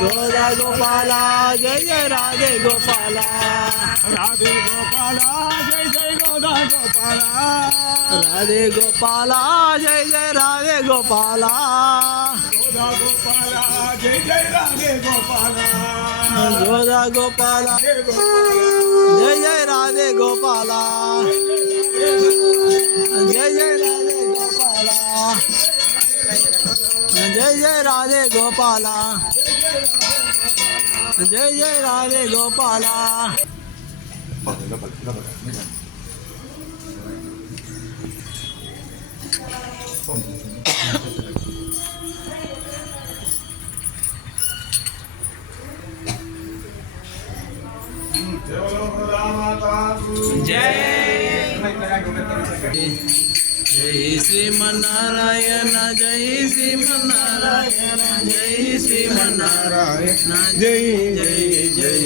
గోదా గోపాల జయ జయ రాధే గోపాల రాధే గోపాల జయ జయ గోదా గోపాల రాధే గోపాల జయ జయ రాధే గోపాల గోదా గోపాల జయ జయ రాధే గోపాల గోదా గోపాల జయ జయ రాధే గోపాల జయ జయ రాధే గోపాల జయ జయ రాధే గోపాల జయ జయ రాధే గోపాల జయ శ్రీమన్నారాయణ జై శ్రీమన్నారాయణ జై శ్రీమన్నారాయణ జై జై జై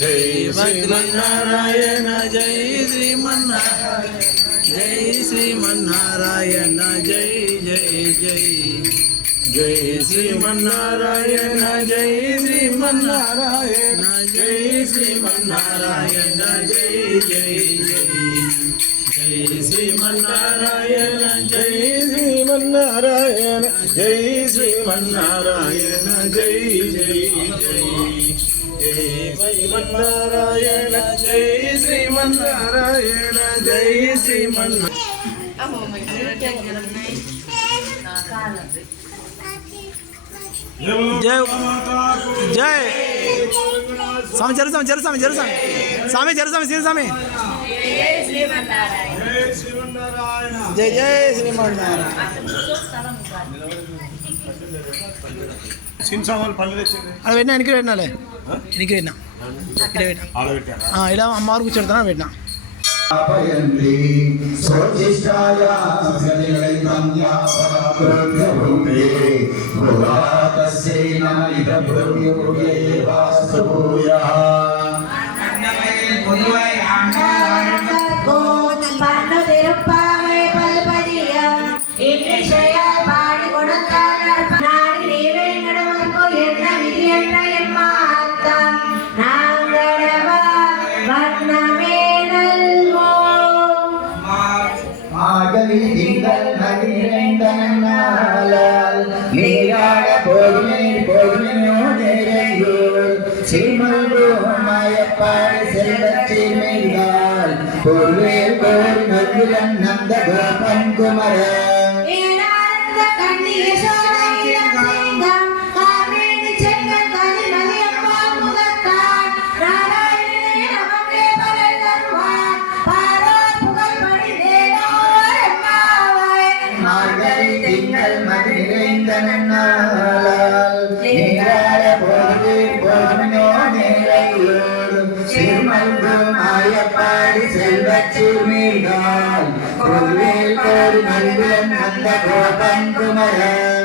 జై శ్రీమన్నారాయణ జై శ్రీమన్నారాయణ జై శ్రీమన్నారాయణ జై జై జై జై శ్రీమన్నారాయణ జై శ్రీమన్నారాయణ జై శ్రీమన్నారాయణ జై జై జై జై శ్రీమన్నారాయణ జై శ్రీమన్నారాయణ జై శ్రీమన్నారాయణ జై జై జై జై శ్రీమన్నారాయణ జై శ్రీమన్నారాయణ జై జై జై స్వామి జరు స్వామి జరు స్వామి జరు స్వామి స్వామి జరు స్వామి శ్రీ స్వామి జై జై శ్రీమన్నారాయణ అలా పెట్టినా వెనక్కి పెట్టినాలే వెనక్కి పెట్టినా ఇలా అమ్మవారు కూర్చోడుతున్నా పెట్టినా நந்த கோபன் குமர செல்வச்சிறுமிகள் கோவில் கோரி நல்குலன் நந்த கோபன் குமர